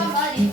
Tavari.